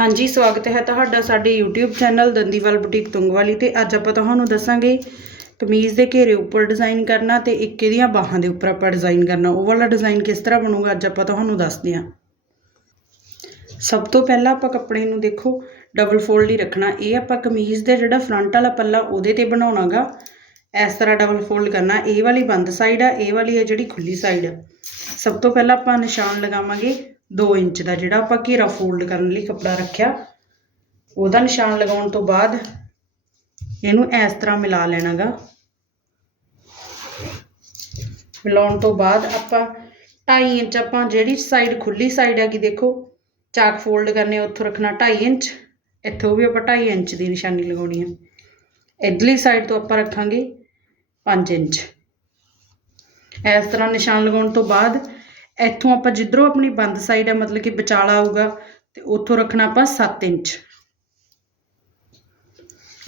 ਹਾਂਜੀ, ਸਵਾਗਤ ਹੈ ਤੁਹਾਡਾ ਸਾਡੇ YouTube channel Dandiwal boutique Tungwali ਤੇ ਅੱਜ ਆਪਾਂ ਤੁਹਾਨੂੰ ਦੱਸਾਂਗੇ ਕਮੀਜ਼ ਦੇ ਘੇਰੇ ਉੱਪਰ ਡਿਜ਼ਾਈਨ ਕਰਨਾ ਤੇ ਇੱਕ ਇਹਦੀਆਂ ਬਾਹਾਂ ਦੇ ਉੱਪਰ ਆਪਾਂ ਡਿਜ਼ਾਈਨ ਕਰਨਾ। ਉਹ ਵਾਲਾ ਡਿਜ਼ਾਈਨ ਕਿਸ ਤਰ੍ਹਾਂ ਬਣੂਗਾ ਅੱਜ ਆਪਾਂ ਤੁਹਾਨੂੰ ਦੱਸਦੇ ਹਾਂ। ਸਭ ਤੋਂ ਪਹਿਲਾਂ ਆਪਾਂ ਕੱਪੜੇ ਨੂੰ ਦੇਖੋ ਡਬਲ ਫੋਲਡ ਹੀ ਰੱਖਣਾ। ਇਹ ਆਪਾਂ ਕਮੀਜ਼ ਦੇ ਜਿਹੜਾ ਫਰੰਟ ਵਾਲਾ ਪੱਲਾ ਉਹਦੇ ਤੇ ਬਣਾਉਣਾਗਾ। ਇਸ ਤਰ੍ਹਾਂ ਡਬਲ ਫੋਲਡ ਕਰਨਾ। ਇਹ ਵਾਲੀ ਬੰਦ ਸਾਈਡ ਆ, ਇਹ ਵਾਲੀ ਹੈ ਜਿਹੜੀ ਖੁੱਲੀ ਸਾਈਡ ਆ। ਸਭ ਤੋਂ ਪਹਿਲਾਂ ਆਪਾਂ ਨਿਸ਼ਾਨ ਲਗਾਵਾਂਗੇ। 2 ਇੰਚ ਦਾ ਜਿਹੜਾ ਆਪਾਂ ਘੇਰਾ ਫੋਲਡ ਕਰਨ ਲਈ ਕੱਪੜਾ ਰੱਖਿਆ, ਉਹਦਾ ਨਿਸ਼ਾਨ ਲਗਾਉਣ ਤੋਂ ਬਾਅਦ ਇਹਨੂੰ ਇਸ ਤਰ੍ਹਾਂ ਮਿਲਾ ਲੈਣਾਗਾ। ਮਿਲਾਉਣ ਤੋਂ ਬਾਅਦ ਆਪਾਂ 2.5 ਇੰਚ ਆਪਾਂ ਜਿਹੜੀ ਸਾਈਡ ਖੁੱਲੀ ਸਾਈਡ ਹੈਗੀ ਦੇਖੋ, ਚਾਕ ਫੋਲਡ ਕਰਨੇ, ਉੱਥੋਂ ਰੱਖਣਾ 2.5 ਇੰਚ, ਇੱਥੋਂ ਵੀ ਆਪਾਂ 2.5 ਇੰਚ ਦੀ ਨਿਸ਼ਾਨੀ ਲਗਾਉਣੀ ਹੈ ਇਧਰਲੀ ਸਾਈਡ ਤੋਂ ਆਪਾਂ ਰੱਖਾਂਗੇ 5 ਇੰਚ। ਇਸ ਤਰ੍ਹਾਂ ਨਿਸ਼ਾਨ ਲਗਾਉਣ ਤੋਂ ਬਾਅਦ ਇੱਥੋਂ ਆਪਾਂ ਜਿੱਧਰੋਂ ਆਪਣੀ ਬੰਦ ਸਾਈਡ ਹੈ ਮਤਲਬ ਕਿ ਵਿਚਾਲਾ ਆਊਗਾ, ਤੇ ਉੱਥੋਂ ਰੱਖਣਾ ਆਪਾਂ 7 ਇੰਚ।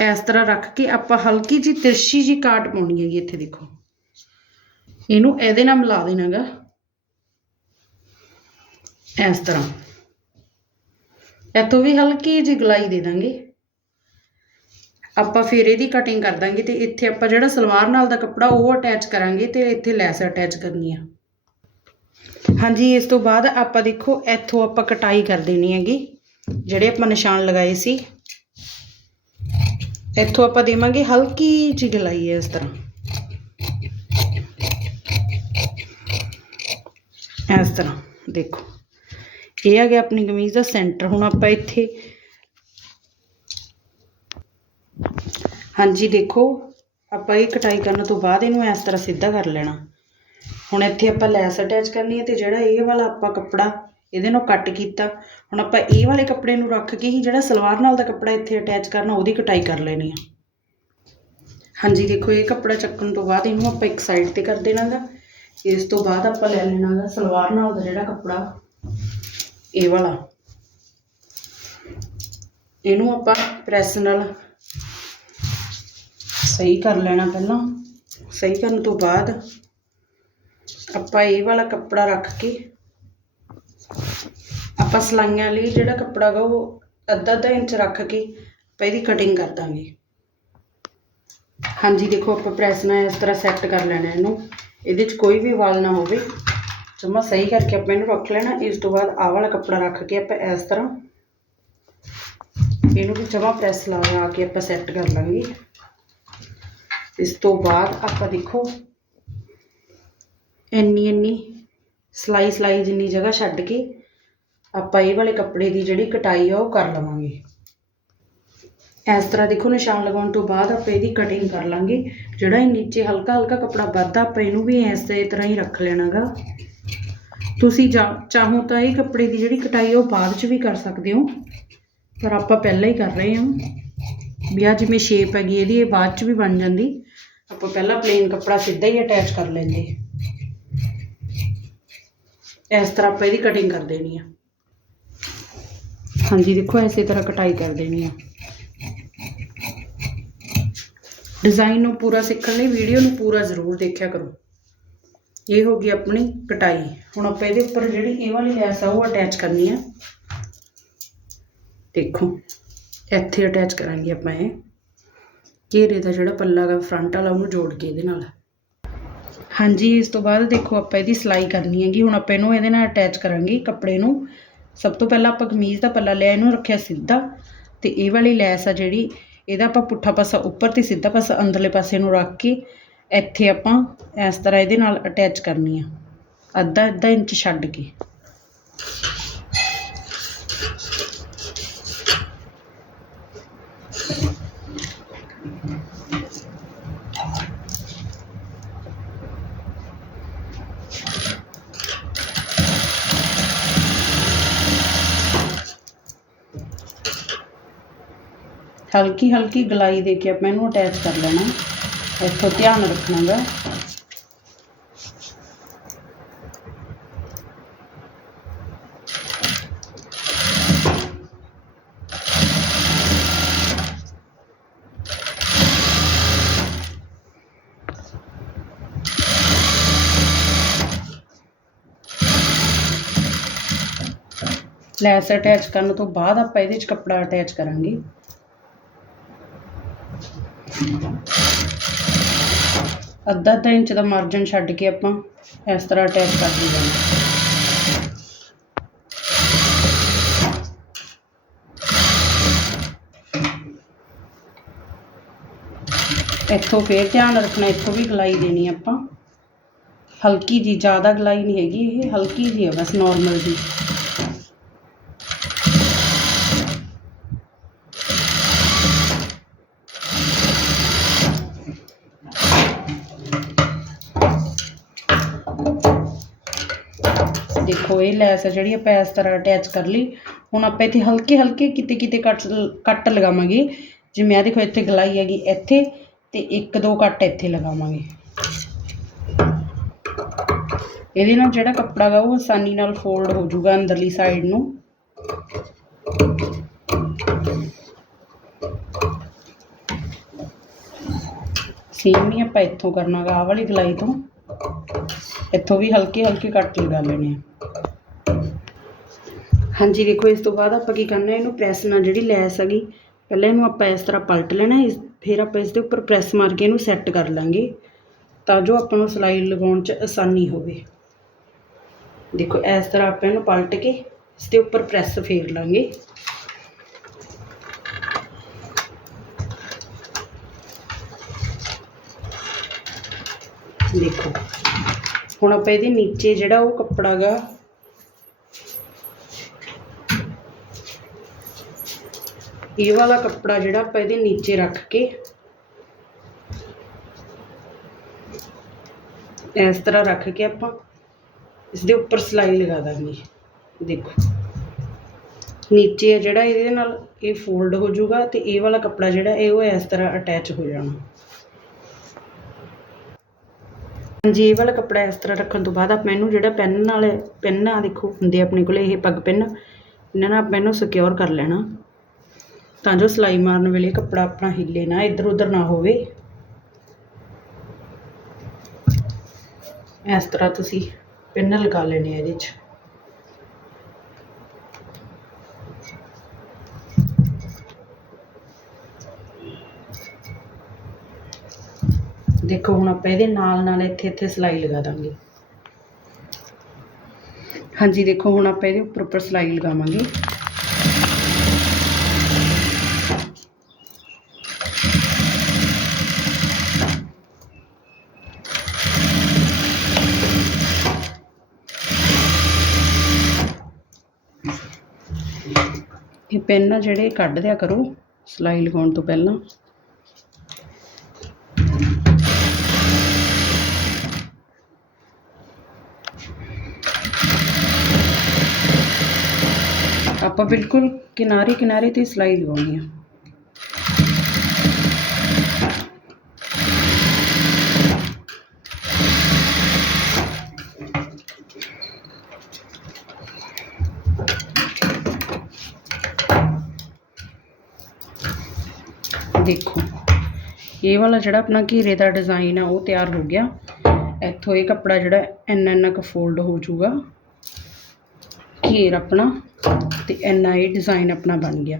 ਇਸ ਤਰ੍ਹਾਂ ਰੱਖ ਕੇ ਆਪਾਂ ਹਲਕੀ ਜੀ ਤਿਰਛੀ ਜੀ ਕਾਟ ਪਾਉਣੀ ਹੈਗੀ ਇੱਥੇ ਦੇਖੋ। ਇਹਨੂੰ ਇਹਦੇ ਨਾਲ ਮਿਲਾ ਦੇਣਾਗਾ। ਇਸ ਤਰ੍ਹਾਂ। ਇੱਥੋਂ ਵੀ ਹਲਕੀ ਜੀ ਗਲਾਈ ਦੇ ਦਾਂਗੇ। ਆਪਾਂ ਫਿਰ ਇਹਦੀ ਕਟਿੰਗ ਕਰ ਦਾਂਗੇ ਤੇ ਇੱਥੇ ਆਪਾਂ ਜਿਹੜਾ ਸਲਵਾਰ ਨਾਲ ਦਾ ਕੱਪੜਾ ਉਹ ਅਟੈਚ ਕਰਾਂਗੇ ਤੇ ਇੱਥੇ ਲੈਸ ਅਟੈਚ ਕਰਨੀ ਆ। ਹਾਂਜੀ, ਇਸ ਤੋਂ ਬਾਅਦ ਆਪਾਂ ਦੇਖੋ, ਇੱਥੋਂ ਆਪਾਂ ਕਟਾਈ ਕਰ ਦੇਣੀ ਹੈਗੀ, ਜਿਹੜੇ ਆਪਾਂ ਨਿਸ਼ਾਨ ਲਗਾਏ ਸੀ। ਇੱਥੋਂ ਆਪਾਂ ਦੇਵਾਂਗੇ ਹਲਕੀ ਜਿਹੀ ਗਲਾਈ ਹੈ ਇਸ ਤਰ੍ਹਾਂ। ਇਸ ਤਰ੍ਹਾਂ, ਦੇਖੋ। ਇਹ ਆ ਗਿਆ ਆਪਣੀ ਕਮੀਜ਼ ਦਾ ਸੈਂਟਰ। ਹੁਣ ਆਪਾਂ ਇੱਥੇ ਹਾਂਜੀ, ਦੇਖੋ, ਆਪਾਂ ਇਹ ਕਟਾਈ ਕਰਨ ਤੋਂ ਬਾਅਦ ਇਹਨੂੰ ਇਸ ਤਰ੍ਹਾਂ ਸਿੱਧਾ ਕਰ ਲੈਣਾ। ਹੁਣ ਇੱਥੇ ਆਪਾਂ ਲੈਸ ਅਟੈਚ ਕਰਨੀ ਹੈ ਤੇ ਜਿਹੜਾ ਇਹ ਵਾਲਾ ਆਪਾਂ ਕੱਪੜਾ ਇਹਦੇ ਨਾਲ ਕੱਟ ਕੀਤਾ, ਹੁਣ ਆਪਾਂ ਇਹ ਵਾਲੇ ਕੱਪੜੇ ਨੂੰ ਰੱਖ ਕੇ ਹੀ ਜਿਹੜਾ ਸਲਵਾਰ ਨਾਲ ਦਾ ਕੱਪੜਾ ਇੱਥੇ ਅਟੈਚ ਕਰਨਾ, ਉਹਦੀ ਕਟਾਈ ਕਰ ਲੈਣੀ ਆ। ਹਾਂਜੀ, ਦੇਖੋ ਇਹ ਕੱਪੜਾ ਚੱਕਣ ਤੋਂ ਬਾਅਦ ਇਹਨੂੰ ਆਪਾਂ ਇੱਕ ਸਾਈਡ ਤੇ ਕਰ ਦੇਣਾਗਾ। ਇਸ ਤੋਂ ਬਾਅਦ ਆਪਾਂ ਲੈ ਲੈਣਾ ਗਾ ਸਲਵਾਰ ਨਾਲ ਦਾ ਜਿਹੜਾ ਕੱਪੜਾ, ਇਹ ਵਾਲਾ। ਇਹਨੂੰ ਆਪਾਂ ਪ੍ਰੈਸ ਨਾਲ ਸਹੀ ਕਰ ਲੈਣਾ ਪਹਿਲਾਂ। ਸਹੀ ਕਰਨ ਤੋਂ ਬਾਅਦ ਆਪਾਂ ਇਹ ਵਾਲਾ ਕੱਪੜਾ ਰੱਖ ਕੇ ਆਪਾਂ ਸਲਾਈਆਂ ਲਈ ਜਿਹੜਾ ਕੱਪੜਾ ਗਾ ਉਹ ਅੱਧਾ ਅੱਧਾ ਇੰਚ ਰੱਖ ਕੇ ਆਪਾਂ ਇਹਦੀ ਕਟਿੰਗ ਕਰ ਦਾਂਗੇ। ਹਾਂਜੀ, ਦੇਖੋ ਆਪਾਂ ਪ੍ਰੈਸ ਨਾਲ ਇਸ ਤਰ੍ਹਾਂ ਸੈੱਟ ਕਰ ਲੈਣਾ ਇਹਨੂੰ। ਇਹਦੇ 'ਚ ਕੋਈ ਵੀ ਵਾਲ ਨਾ ਹੋਵੇ। ਜਮਾ ਸਹੀ ਕਰਕੇ ਆਪਾਂ ਇਹਨੂੰ ਰੱਖ ਲੈਣਾ। ਇਸ ਤੋਂ ਬਾਅਦ ਆਹ ਵਾਲਾ ਕੱਪੜਾ ਰੱਖ ਕੇ ਆਪਾਂ ਇਸ ਤਰ੍ਹਾਂ ਇਹਨੂੰ ਵੀ ਜਮਾ ਪ੍ਰੈਸ ਲਾ ਲਾ ਕੇ ਆਪਾਂ ਸੈੱਟ ਕਰ ਲਾਂਗੇ। ਇਸ ਤੋਂ ਬਾਅਦ ਆਪਾਂ ਦੇਖੋ ਇੰਨੀ ਇੰਨੀ ਸਲਾਈ ਸਲਾਈ ਜਿੰਨੀ ਜਗ੍ਹਾ ਛੱਡ ਕੇ ਆਪਾਂ ਇਹ ਵਾਲੇ ਕੱਪੜੇ ਦੀ ਜਿਹੜੀ ਕਟਾਈ ਆ ਉਹ ਕਰ ਲਵਾਂਗੇ। ਇਸ ਤਰ੍ਹਾਂ ਦੇਖੋ ਨਿਸ਼ਾਨ ਲਗਾਉਣ ਤੋਂ ਬਾਅਦ ਆਪਾਂ ਇਹਦੀ ਕਟਿੰਗ ਕਰ ਲਾਂਗੇ। ਜਿਹੜਾ ਇਹ ਨੀਚੇ ਹਲਕਾ ਹਲਕਾ ਕੱਪੜਾ ਵੱਧਦਾ, ਆਪਾਂ ਇਹਨੂੰ ਵੀ ਇਸੇ ਤਰ੍ਹਾਂ ਹੀ ਰੱਖ ਲੈਣਾਗਾ। ਤੁਸੀਂ ਜਾ- ਚਾਹੋ ਤਾਂ ਇਹ ਕੱਪੜੇ ਦੀ ਜਿਹੜੀ ਕਟਾਈ ਉਹ ਬਾਅਦ 'ਚ ਵੀ ਕਰ ਸਕਦੇ ਹੋ, ਪਰ ਆਪਾਂ ਪਹਿਲਾਂ ਹੀ ਕਰ ਰਹੇ ਹਾਂ। ਵੀ ਆ ਜਿਵੇਂ ਸ਼ੇਪ ਹੈਗੀ ਇਹਦੀ, ਇਹ ਬਾਅਦ 'ਚ ਵੀ ਬਣ ਜਾਂਦੀ। ਆਪਾਂ ਪਹਿਲਾਂ ਪਲੇਨ ਕੱਪੜਾ ਸਿੱਧਾ ਹੀ ਅਟੈਚ ਕਰ ਲੈਂਦੇ। ਇਸ ਤਰ੍ਹਾਂ ਆਪਾਂ ਇਹਦੀ ਕਟਿੰਗ ਕਰ ਦੇਣੀ ਆ। ਹਾਂਜੀ ਦੇਖੋ ਐਸੇ ਤਰ੍ਹਾਂ ਕਟਾਈ ਕਰ ਦੇਣੀ ਆ। ਡਿਜ਼ਾਈਨ ਨੂੰ ਪੂਰਾ ਸਿੱਖਣ ਲਈ ਵੀਡੀਓ ਨੂੰ ਪੂਰਾ ਜ਼ਰੂਰ ਦੇਖਿਆ ਕਰੋ। ਇਹ ਹੋ ਗਈ ਆਪਣੀ ਕਟਾਈ। ਹੁਣ ਆਪਾਂ ਇਹਦੇ ਉੱਪਰ ਜਿਹੜੀ ਇਹ ਵਾਲੀ ਲੈਸ ਆ ਉਹ ਅਟੈਚ ਕਰਨੀ ਆ। ਦੇਖੋ ਇੱਥੇ ਅਟੈਚ ਕਰਾਂਗੇ ਆਪਾਂ ਇਹ। ਘੇਰੇ ਦਾ ਜਿਹੜਾ ਪੱਲਾ ਗਾ ਫਰੰਟ ਵਾਲਾ ਉਹਨੂੰ ਜੋੜ ਕੇ ਇਹਦੇ ਨਾਲ। ਹਾਂਜੀ, ਇਸ ਤੋਂ ਬਾਅਦ ਦੇਖੋ, ਆਪਾਂ ਇਹਦੀ ਸਿਲਾਈ ਕਰਨੀ ਹੈਗੀ। ਹੁਣ ਆਪਾਂ ਇਹਨੂੰ ਇਹਦੇ ਨਾਲ ਅਟੈਚ ਕਰਾਂਗੇ ਕੱਪੜੇ ਨੂੰ। ਸਭ ਤੋਂ ਪਹਿਲਾਂ ਆਪਾਂ ਕਮੀਜ਼ ਦਾ ਪੱਲਾ ਲਿਆ ਇਹਨੂੰ ਰੱਖਿਆ ਸਿੱਧਾ। ਤੇ ਇਹ ਵਾਲੀ ਲੈਸ ਆ ਜਿਹੜੀ, ਇਹਦਾ ਆਪਾਂ ਪੁੱਠਾ ਪਾਸਾ ਉੱਪਰ ਤੇ ਸਿੱਧਾ ਪਾਸਾ ਅੰਦਰਲੇ ਪਾਸੇ ਨੂੰ ਰੱਖ ਕੇ ਇੱਥੇ ਆਪਾਂ ਇਸ ਤਰ੍ਹਾਂ ਇਹਦੇ ਨਾਲ ਅਟੈਚ ਕਰਨੀ ਆ। ਅੱਧਾ ਅੱਧਾ ਇੰਚ ਛੱਡ ਕੇ। हल्की हल्की गलाई देखिए आप मैं अटैच कर लेना इतों ध्यान रखना गा लैस अटैच करने तो बाद आप कपड़ा अटैच करा ਅੱਧਾ ਅੱਧਾ ਇੰਚ ਦਾ ਮਾਰਜਨ ਛੱਡ ਕੇ ਆਪਾਂ ਇਸ ਤਰ੍ਹਾਂ ਅਟੈਚ ਕਰ ਦਿੰਦੇ ਇੱਥੋਂ ਫੇਰ ਧਿਆਨ ਰੱਖਣਾ, ਇੱਥੋਂ ਵੀ ਗਲਾਈ ਦੇਣੀ ਆਪਾਂ। ਹਲਕੀ ਜੀ, ਜ਼ਿਆਦਾ ਗਲਾਈ ਨਹੀਂ ਹੈਗੀ ਇਹ, ਹਲਕੀ ਜੀ ਹੈ ਬਸ ਨਾਰਮਲ ਜੀ। ਦੇਖੋ, ਇਹ ਲੈਸ ਹੈ ਜਿਹੜੀ ਆਪਾਂ ਇਸ ਤਰ੍ਹਾਂ ਅਟੈਚ ਕਰ ਲਈ। ਹੁਣ ਆਪਾਂ ਇੱਥੇ ਹਲਕੇ ਹਲਕੇ ਕਿਤੇ ਕਿਤੇ ਕੱਟ ਕੱਟ ਲਗਾਵਾਂਗੇ। ਜਿਵੇਂ ਆ ਦੇਖੋ, ਇੱਥੇ ਗਲਾਈ ਹੈਗੀ ਇੱਥੇ ਤੇ ਇੱਕ ਦੋ ਕੱਟ ਇੱਥੇ ਲਗਾਵਾਂਗੇ। ਇਹਦੇ ਨਾਲ ਜਿਹੜਾ ਕੱਪੜਾ ਗਾ, ਉਹ ਆਸਾਨੀ ਨਾਲ ਫੋਲਡ ਹੋ ਜਾਊਗਾ ਅੰਦਰਲੀ ਸਾਈਡ ਨੂੰ। ਸੇਮ ਹੀ ਆਪਾਂ ਇੱਥੋਂ ਕਰਨਾ ਗਾ, ਆਹ ਵਾਲੀ ਗਲਾਈ ਤੋਂ। ਇੱਥੋਂ ਵੀ ਹਲਕੇ ਹਲਕੇ ਕੱਟ ਲਗਾ ਲੈਣੇ ਆ। ਹਾਂਜੀ, ਦੇਖੋ, ਇਸ ਤੋਂ ਬਾਅਦ ਆਪਾਂ ਕੀ ਕਰਨਾ, ਇਹਨੂੰ ਪ੍ਰੈਸ ਨਾਲ ਜਿਹੜੀ ਲੈਸ ਹੈਗੀ ਪਹਿਲਾਂ ਇਹਨੂੰ ਆਪਾਂ ਇਸ ਤਰ੍ਹਾਂ ਪਲਟ ਲੈਣਾ, ਇਸ, ਫਿਰ ਆਪਾਂ ਇਸ ਦੇ ਉੱਪਰ ਪ੍ਰੈਸ ਮਾਰ ਕੇ ਇਹਨੂੰ ਸੈੱਟ ਕਰ ਲਾਂਗੇ, ਤਾਂ ਜੋ ਆਪਾਂ ਨੂੰ ਸਿਲਾਈ ਲਗਾਉਣ 'ਚ ਆਸਾਨੀ ਹੋਵੇ। ਦੇਖੋ, ਇਸ ਤਰ੍ਹਾਂ ਆਪਾਂ ਇਹਨੂੰ ਪਲਟ ਕੇ ਇਸ ਦੇ ਉੱਪਰ ਪ੍ਰੈਸ ਫੇਰ ਲਾਂਗੇ। ਦੇਖੋ, ਹੁਣ ਆਪਾਂ ਇਹਦੇ ਨੀਚੇ ਜਿਹੜਾ ਉਹ ਕੱਪੜਾ ਗਾ ਇਹ ਵਾਲਾ ਕੱਪੜਾ ਜਿਹੜਾ ਆਪਾਂ ਇਹਦੇ ਨੀਚੇ ਰੱਖ ਕੇ ਇਸ ਤਰ੍ਹਾਂ ਰੱਖ ਕੇ ਆਪਾਂ ਇਸ ਦੇ ਉੱਪਰ ਸਿਲਾਈ ਲਗਾ ਦਾਂਗੇ। ਦੇਖੋ। ਨੀਚੇ ਆ ਜਿਹੜਾ ਇਹਦੇ ਨਾਲ ਇਹ ਫੋਲਡ ਹੋ ਜਾਊਗਾ ਤੇ ਇਹ ਵਾਲਾ ਕੱਪੜਾ ਜਿਹੜਾ ਇਹ ਉਹ ਇਸ ਤਰ੍ਹਾਂ ਅਟੈਚ ਹੋ ਜਾਣਾ। ਹਾਂਜੀ, ਇਹ ਵਾਲਾ ਕੱਪੜਾ ਇਸ ਤਰ੍ਹਾਂ ਰੱਖਣ ਤੋਂ ਬਾਅਦ ਆਪਾਂ ਇਹਨੂੰ ਜਿਹੜਾ ਪੈਨ ਨਾਲ, ਪੈਨ ਆ ਦੇਖੋ ਹੁੰਦੇ ਆਪਣੇ ਕੋਲੇ, ਇਹ ਪੱਗ ਪੈਨ। ਇਹਨਾਂ ਨਾਲ ਆਪਾਂ ਇਹਨੂੰ ਸਿਕਿਉਰ ਕਰ ਲੈਣਾ। ਤਾਂ ਜੋ ਸਿਲਾਈ ਮਾਰਨ ਵੇਲੇ ਕੱਪੜਾ ਆਪਣਾ ਹਿੱਲੇ ਨਾ ਇੱਧਰ ਉੱਧਰ ਨਾ ਹੋਵੇ। ਇਸ ਤਰ੍ਹਾਂ ਤੁਸੀਂ ਪਿੰਨ ਲਗਾ ਲੈਣੇ ਆ ਇਹਦੇ 'ਚ। ਦੇਖੋ, ਹੁਣ ਆਪਾਂ ਇਹਦੇ ਨਾਲ ਨਾਲ ਇੱਥੇ ਇੱਥੇ ਸਿਲਾਈ ਲਗਾ ਦਾਂਗੇ। ਹਾਂਜੀ, ਦੇਖੋ, ਹੁਣ ਆਪਾਂ ਇਹਦੇ ਉੱਪਰ ਉੱਪਰ ਸਿਲਾਈ ਲਗਾਵਾਂਗੇ। ਪੈਨ ਆ ਜਿਹੜੇ ਕੱਢ ਦਿਆ ਕਰੋ ਸਿਲਾਈ ਲਗਾਉਣ ਤੋਂ ਪਹਿਲਾਂ। ਆਪਾਂ ਬਿਲਕੁਲ ਕਿਨਾਰੇ ਕਿਨਾਰੇ ਤੇ ਸਿਲਾਈ ਲਗਾਉਣੀ ਆ। ਦੇਖੋ। ਇਹ ਵਾਲਾ ਜਿਹੜਾ ਆਪਣਾ ਘੇਰੇ ਦਾ ਡਿਜ਼ਾਈਨ ਆ, ਉਹ ਤਿਆਰ ਹੋ ਗਿਆ। ਇੱਥੋਂ ਇਹ ਕੱਪੜਾ ਜਿਹੜਾ ਇੰਨਾ ਇੰਨਾ ਕੁ ਫੋਲਡ ਹੋ ਜਾਊਗਾ। ਘੇਰ ਆਪਣਾ ਤੇ ਇੰਨਾ ਇਹ ਡਿਜ਼ਾਈਨ ਆਪਣਾ ਬਣ ਗਿਆ।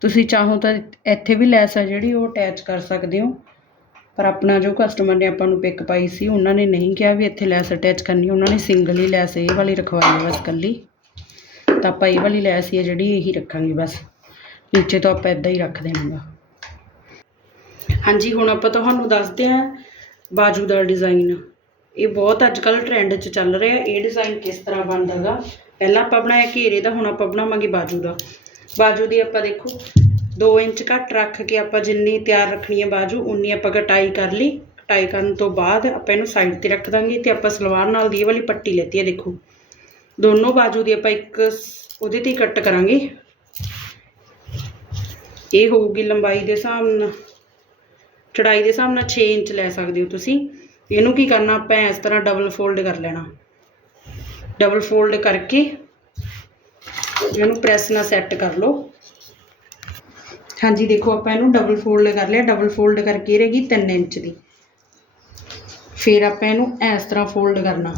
ਤੁਸੀਂ ਚਾਹੋ ਤਾਂ ਇੱਥੇ ਵੀ ਲੈਸ ਆ ਜਿਹੜੀ, ਉਹ ਅਟੈਚ ਕਰ ਸਕਦੇ ਹੋ। ਪਰ ਆਪਣਾ ਜੋ ਕਸਟਮਰ ਨੇ ਆਪਾਂ ਨੂੰ ਪਿਕ ਪਾਈ ਸੀ, ਉਹਨਾਂ ਨੇ ਨਹੀਂ ਕਿਹਾ ਵੀ ਇੱਥੇ ਲੈਸ ਅਟੈਚ ਕਰਨੀ। ਉਹਨਾਂ ਨੇ ਸਿੰਗਲ ਹੀ ਲੈਸ ਇਹ ਵਾਲੀ ਰਖਵਾਈ ਹੈ ਬਸ ਕੱਲੀ ਤਾਂ ਆਪਾਂ ਇਹ ਵਾਲੀ ਲੈਸ ਹੀ ਹੈ ਜਿਹੜੀ, ਇਹੀ ਰੱਖਾਂਗੇ ਬਸ। ਨੀਚੇ ਤੋਂ ਆਪਾਂ ਇਦਾਂ ਹੀ ਰੱਖ ਦੇਵਾਂਗਾ। ਹਾਂਜੀ, ਹੁਣ ਆਪਾਂ ਤੁਹਾਨੂੰ ਦੱਸਦੇ ਹਾਂ ਬਾਜੂ ਦਾ ਡਿਜ਼ਾਈਨ ਇਹ ਬਹੁਤ ਅੱਜ ਕੱਲ ਟ੍ਰੈਂਡ 'ਚ ਚੱਲ ਰਿਹਾ। ਇਹ ਡਿਜ਼ਾਈਨ ਕਿਸ ਤਰ੍ਹਾਂ ਬਣਦਾ ਗਾ ਪਹਿਲਾਂ ਆਪਾਂ ਬਣਾਇਆ ਘੇਰੇ ਦਾ, ਹੁਣ ਆਪਾਂ ਬਣਾਵਾਂਗੇ ਬਾਜੂ ਦਾ। ਬਾਜੂ ਦੀ ਆਪਾਂ ਦੇਖੋ 2 ਇੰਚ ਘੱਟ ਰੱਖ ਕੇ ਆਪਾਂ ਜਿੰਨੀ ਤਿਆਰ ਰੱਖਣੀ ਹੈ ਬਾਜੂ, ਉਨੀ ਆਪਾਂ ਕਟਾਈ ਕਰ ਲਈ। ਕਟਾਈ ਕਰਨ ਤੋਂ ਬਾਅਦ ਆਪਾਂ ਇਹਨੂੰ ਸਾਈਡ ਤੇ ਰੱਖ ਦਾਂਗੇ ਤੇ ਆਪਾਂ ਸਲਵਾਰ ਨਾਲ ਦੀ ਇਹ ਵਾਲੀ ਪੱਟੀ ਲੈਤੀ ਹੈ, ਦੇਖੋ। ਦੋਨੋਂ ਬਾਜੂ ਦੀ ਆਪਾਂ ਇੱਕ ਉਹਦੇ ਤੇ ਕੱਟ ਕਰਾਂਗੇ। ਇਹ ਹੋਊਗੀ ਲੰਬਾਈ ਦੇ ਹਿਸਾਬ ਨਾਲ। ਚੜਾਈ ਦੇ ਹਿਸਾਬ ਨਾਲ 6 ਇੰਚ ਲੈ ਸਕਦੇ ਹੋ ਤੁਸੀਂ। ਇਹਨੂੰ ਕੀ ਕਰਨਾ, ਆਪਾਂ ਇਸ ਤਰ੍ਹਾਂ ਡਬਲ ਫੋਲਡ ਕਰ ਲੈਣਾ। ਡਬਲ ਫੋਲਡ ਕਰਕੇ ਇਹਨੂੰ ਪ੍ਰੈਸ ਨਾਲ ਸੈੱਟ ਕਰ ਲਓ। ਹਾਂਜੀ, ਦੇਖੋ ਆਪਾਂ ਇਹਨੂੰ ਡਬਲ ਫੋਲਡ ਕਰ ਲਿਆ। ਡਬਲ ਫੋਲਡ ਕਰਕੇ ਇਹ ਰਹੇਗੀ 3 ਇੰਚ ਦੀ। ਫਿਰ ਆਪਾਂ ਇਹਨੂੰ ਇਸ ਤਰ੍ਹਾਂ ਫੋਲਡ ਕਰਨਾ।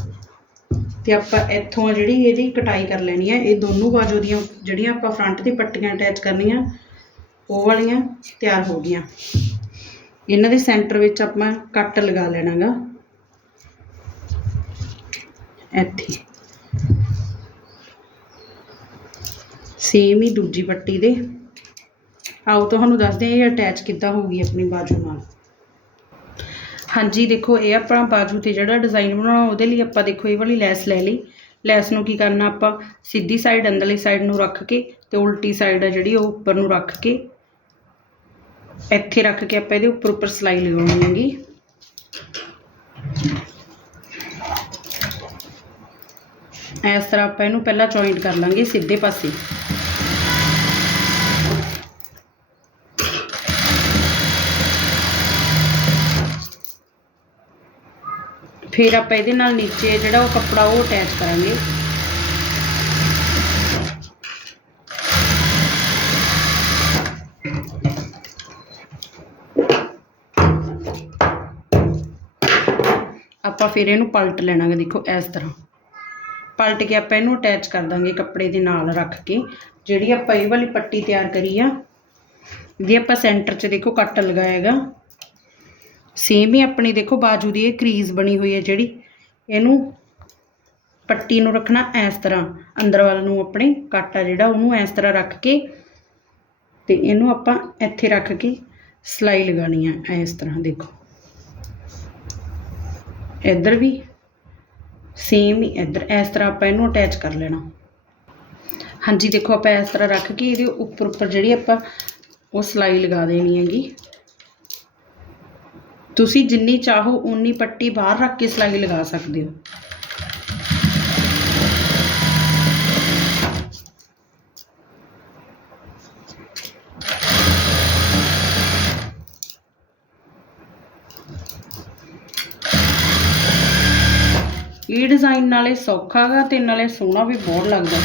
ਤੇ ਆਪਾਂ ਇੱਥੋਂ ਜਿਹੜੀ ਇਹਦੀ ਕਟਾਈ ਕਰ ਲੈਣੀ ਹੈ ਇਹ ਦੋਨੋਂ ਬਾਜੂ ਦੀਆਂ ਜਿਹੜੀਆਂ ਆਪਾਂ ਫਰੰਟ ਦੀ ਪੱਟੀਆਂ ਅਟੈਚ ਕਰਨੀਆਂ, ਉਹ ਵਾਲੀਆਂ ਤਿਆਰ ਹੋ ਗਈਆਂ। ਇਹਨਾਂ ਦੇ ਸੈਂਟਰ ਵਿੱਚ ਆਪਾਂ ਕੱਟ ਲਗਾ ਲੈਣਾਗਾ। ਇੱਥੇ। ਸੇਮ ਹੀ ਦੂਜੀ ਪੱਟੀ ਦੇ। ਆਓ ਤੁਹਾਨੂੰ ਦੱਸਦੇ ਹਾਂ, ਇਹ ਅਟੈਚ ਕਿੱਦਾਂ ਹੋਊਗੀ ਆਪਣੀ ਬਾਜੂ ਨਾਲ। ਹਾਂਜੀ, ਦੇਖੋ, ਇਹ ਆਪਾਂ ਬਾਜੂ ਤੇ ਜਿਹੜਾ ਡਿਜ਼ਾਈਨ ਬਣਾਉਣਾ, ਉਹਦੇ ਲਈ ਆਪਾਂ ਦੇਖੋ, ਇਹ ਵਾਲੀ ਲੈਸ ਲੈ ਲਈ। ਲੈਸ ਨੂੰ ਕੀ ਕਰਨਾ ਆਪਾਂ? ਸਿੱਧੀ ਸਾਈਡ ਅੰਦਰਲੀ ਸਾਈਡ ਨੂੰ ਰੱਖ ਕੇ ਤੇ ਉਲਟੀ ਸਾਈਡ ਆ ਜਿਹੜੀ, ਉਹ ਉੱਪਰ ਨੂੰ ਰੱਖ ਕੇ ਇੱਥੇ ਰੱਖ ਕੇ ਆਪਾਂ ਇਹਦੇ ਉੱਪਰ ਉੱਪਰ ਸਲਾਈ ਲਗਾਉਣੀ ਹੈਗੀ। ਇਸ ਤਰ੍ਹਾਂ ਆਪਾਂ ਇਹਨੂੰ ਪਹਿਲਾਂ ਜੁਆਇੰਟ ਕਰ ਲਾਂਗੇ ਸਿੱਧੇ ਪਾਸੇ। ਫਿਰ ਆਪਾਂ ਇਹਦੇ ਨਾਲ ਨੀਚੇ ਜਿਹੜਾ ਉਹ ਕੱਪੜਾ ਉਹ ਅਟੈਚ ਕਰਾਂਗੇ। ਆਪਾਂ ਫਿਰ ਇਹਨੂੰ ਪਲਟ ਲੈਣਾਗਾ, ਦੇਖੋ ਇਸ ਤਰ੍ਹਾਂ। ਪਲਟ ਕੇ ਆਪਾਂ ਇਹਨੂੰ ਅਟੈਚ ਕਰ ਦਾਂਗੇ ਕੱਪੜੇ ਦੇ ਨਾਲ ਰੱਖ ਕੇ। ਜਿਹੜੀ ਆਪਾਂ ਇਹ ਵਾਲੀ ਪੱਟੀ ਤਿਆਰ ਕਰੀ ਆ ਜੇ ਆਪਾਂ ਸੈਂਟਰ 'ਚ ਦੇਖੋ ਕੱਟ ਲਗਾਏਗਾ ਸੇਮ ਹੀ ਆਪਣੀ ਦੇਖੋ ਬਾਜੂ ਦੀ ਇਹ ਕਰੀਜ਼ ਬਣੀ ਹੋਈ ਹੈ ਜਿਹੜੀ। ਇਹਨੂੰ ਪੱਟੀ ਨੂੰ ਰੱਖਣਾ ਇਸ ਤਰ੍ਹਾਂ। ਅੰਦਰ ਵੱਲ ਨੂੰ ਆਪਣੇ ਕੱਟ ਆ ਜਿਹੜਾ, ਉਹਨੂੰ ਇਸ ਤਰ੍ਹਾਂ ਰੱਖ ਕੇ ਤੇ ਇਹਨੂੰ ਆਪਾਂ ਇੱਥੇ ਰੱਖ ਕੇ ਸਲਾਈ ਲਗਾਣੀ ਆ ਇਸ ਤਰ੍ਹਾਂ ਦੇਖੋ। ਇੱਧਰ ਵੀ ਸੇਮ ਹੀ, ਇੱਧਰ ਇਸ ਤਰ੍ਹਾਂ ਆਪਾਂ ਇਹਨੂੰ ਅਟੈਚ ਕਰ ਲੈਣਾ। ਹਾਂਜੀ, ਦੇਖੋ ਆਪਾਂ ਇਸ ਤਰ੍ਹਾਂ ਰੱਖ ਕੇ ਇਹਦੇ ਉੱਪਰ ਉੱਪਰ ਜਿਹੜੀ ਆਪਾਂ ਉਹ ਸਲਾਈ ਲਗਾ ਦੇਣੀ ਹੈਗੀ। ਤੁਸੀਂ ਜਿੰਨੀ ਚਾਹੋ ਉਨੀ ਪੱਟੀ ਬਾਹਰ ਰੱਖ ਕੇ ਸਲਾਈ ਲਗਾ ਸਕਦੇ ਹੋ। ਇਹ ਡਿਜ਼ਾਈਨ ਨਾਲੇ ਸੌਖਾ ਗਾ ਤੇ ਨਾਲੇ ਸੋਹਣਾ ਵੀ ਬਹੁਤ ਲੱਗਦਾ।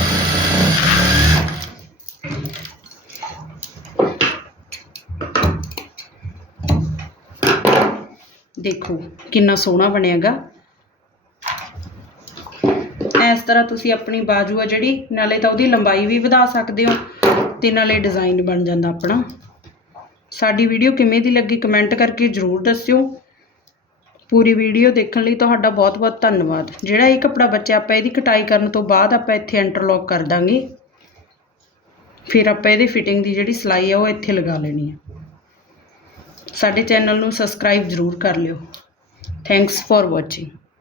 ਦੇਖੋ ਕਿੰਨਾ ਸੋਹਣਾ ਬਣਿਆਗਾ ਇਸ ਤਰ੍ਹਾਂ ਤੁਸੀਂ ਆਪਣੀ ਬਾਜੂ ਆ ਜਿਹੜੀ, ਨਾਲੇ ਤਾਂ ਉਹਦੀ ਲੰਬਾਈ ਵੀ ਵਧਾ ਸਕਦੇ ਹੋ ਤੇ ਨਾਲੇ ਡਿਜ਼ਾਈਨ ਬਣ ਜਾਂਦਾ ਆਪਣਾ। ਸਾਡੀ ਵੀਡੀਓ ਕਿਵੇਂ ਦੀ ਲੱਗੀ ਕਮੈਂਟ ਕਰਕੇ ਜ਼ਰੂਰ ਦੱਸਿਓ। ਪੂਰੀ ਵੀਡੀਓ ਦੇਖਣ ਲਈ ਤੁਹਾਡਾ ਬਹੁਤ-ਬਹੁਤ ਧੰਨਵਾਦ। ਜਿਹੜਾ ਇਹ ਕੱਪੜਾ ਬੱਚਾ ਆਪਾਂ ਇਹਦੀ ਕਟਾਈ ਕਰਨ ਤੋਂ ਬਾਅਦ ਆਪਾਂ ਇੱਥੇ ਇੰਟਰਲੌਕ ਕਰ ਦਾਂਗੇ। ਫਿਰ ਆਪਾਂ ਇਹਦੀ ਫਿਟਿੰਗ ਦੀ ਜਿਹੜੀ ਸਿਲਾਈ ਆ ਉਹ ਇੱਥੇ ਲਗਾ ਲੈਣੀ ਹੈ ਸਾਡੇ ਚੈਨਲ ਨੂੰ ਸਬਸਕ੍ਰਾਈਬ ਜ਼ਰੂਰ ਕਰ ਲਿਓ। Thanks for watching